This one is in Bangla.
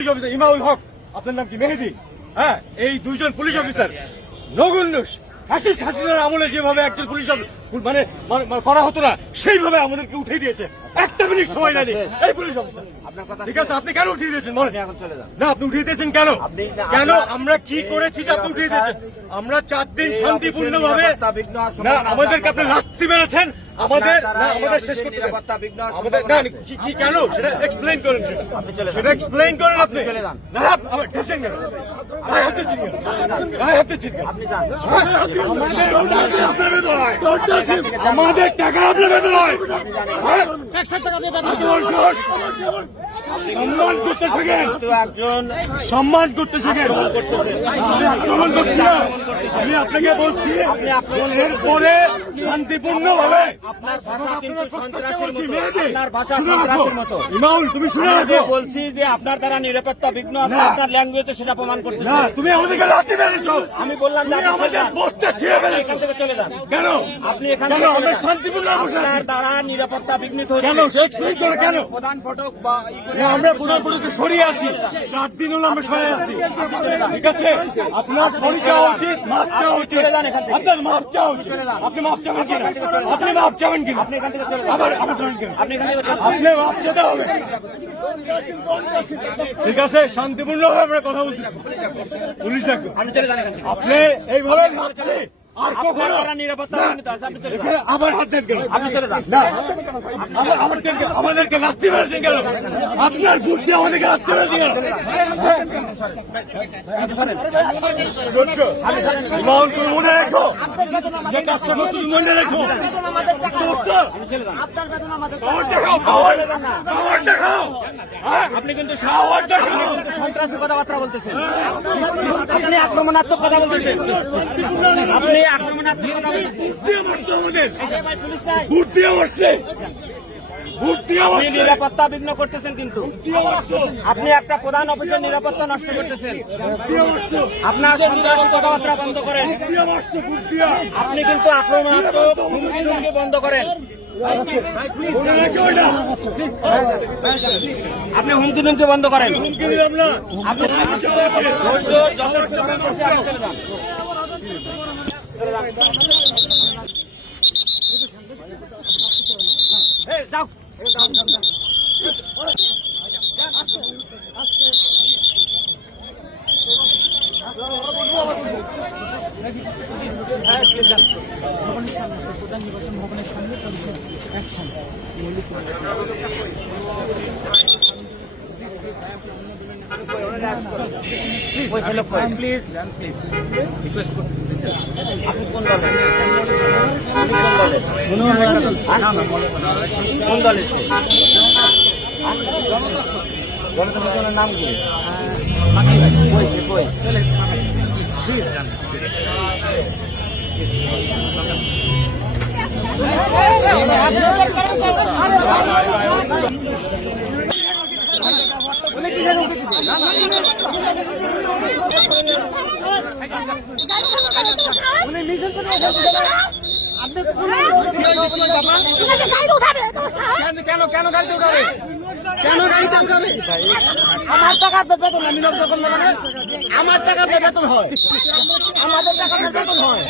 পুলিশ অফিসার ইমাউল হক আপনার নাম কি মেহেদি? হ্যাঁ এই দুইজন পুলিশ অফিসার। নগুন্ডুস হাসিস হাসিনার আমলে যেভাবে একজন পুলিশ মানে মানে- মানে করা হতো না সেইভাবে আমাদেরকে উঠিয়ে দিয়েছে। একটা মিনিট সময় এই পুলিশ অফিসার। ঠিক আছে আপনি কেন উঠিয়ে দিয়েছেন? বলেন। এখন চলে যান। না আপনি উঠিয়ে দিয়েছেন কেন? কেন আমরা কি করেছি যে আপনি উঠিয়ে দিয়েছেন? আমরা চার দিন শান্তিপূর্ণ ভাবে না আমাদেরকে আপনি লাথি মেরেছেন। আমাদের না আমাদের শেষ করতে আমাদের না কি কেন? সেটা এক্সপ্লেইন করেন সেটা। এক্সপ্লেইন করেন আপনি। না আমার ঠেসেন কেন আমাদের টাকা আপনার বেতন হয়। হ্যাঁ? সম্মান করতে সম্মান করতে আমি আক্রমণ করছি না আমি আপনাকে বলছি এর পরে শান্তিপূর্ণ ভাবে ইমাউল তুমি শুনে যে রাখো। বলছি যে আপনার দ্বারা নিরাপত্তা বিঘ্ন আছে আপনার ল্যাঙ্গুয়েজে সেটা প্রমাণ করতে না তুমি আমাদেরকে আমি বললাম যে আপনি আমাদের বসতে ছিঁড়ে ফেলেছো। এখান থেকে চলে যান। কেন? আপনি এখান কেন? আমরা শান্তিপূর্ণ বসে আপনার দ্বারা নিরাপত্তা বিঘ্নিত কেন? হচ্ছে। সে কেন? প্রধান ফটক বা আমরা পুরোপুরিকে সরিয়ে আছি। চার দিন হলো আমরা সরে আছি। ঠিক আছে? আপনার সরি চাওয়া উচিত মাফ চাওয়া উচিত। আপনার মাফ চাওয়া উচিত। আপনি মাফ চাবেন কিনা? আপনি মাফ চাবেন কিনা। আবার আবার ধরেন কিনা? আপনি মাফ চাইতে হবে। ঠিক আছে? শান্তিপূর্ণ ভাবে আমরা কথা বলতেছি। পুলিশ ডাকবে আপনি এইভাবে মারছে। আর কখনো আবার হাত দেন কেন? আপনি চলে যান। আমাদেরকে আমাদেরকে পারছি মেরেছেন কেন? আপনার বুদ্ধি আমাদেরকে লাথি গেল কেন? মনে রেখো যে কাজটা করছ তুমি মনে রেখো পাওয়ার দেখাও পাওয়ার পাওয়ার দেখাও? আপনি কিন্তু পাওয়ার দেখাও সন্ত্রাসী কথাবার্তা বলতেছেন। আপনি আক্রমণাত্মক কথা বলতেছেন আপনি আক্রমণাত্মক কথা বলতেছেন। আমাদের ভোট দিয়ে আপনি নিরাপত্তা বিঘ্ন করতেছেন কিন্তু। আপনি একটা প্রধান অফিসের নিরাপত্তা নষ্ট করতেছেন। আপনার সন্ত্রাসী কথাবার্তা বন্ধ করেন। আপনি কিন্তু আক্রমণাত্মক হুমকি বন্ধ করেন। আপনি হুমকি ধুমকি বন্ধ করেন। হুমকি দিলাম না আপনি ইচ্ছা আছে। ধৈর্য যথেষ্ট সময় করছে, আপনি কোন দলের? কোন দলের? কোন দলের? জনতা নাম কি কই সে কই কেন কেন গাড়িতে উঠাবে কেন গাড়িতে উঠাবে আমার টাকার তো বেতন আমি দেবে আমার টাকার তো বেতন হয় আমাদের টাকার তো বেতন হয়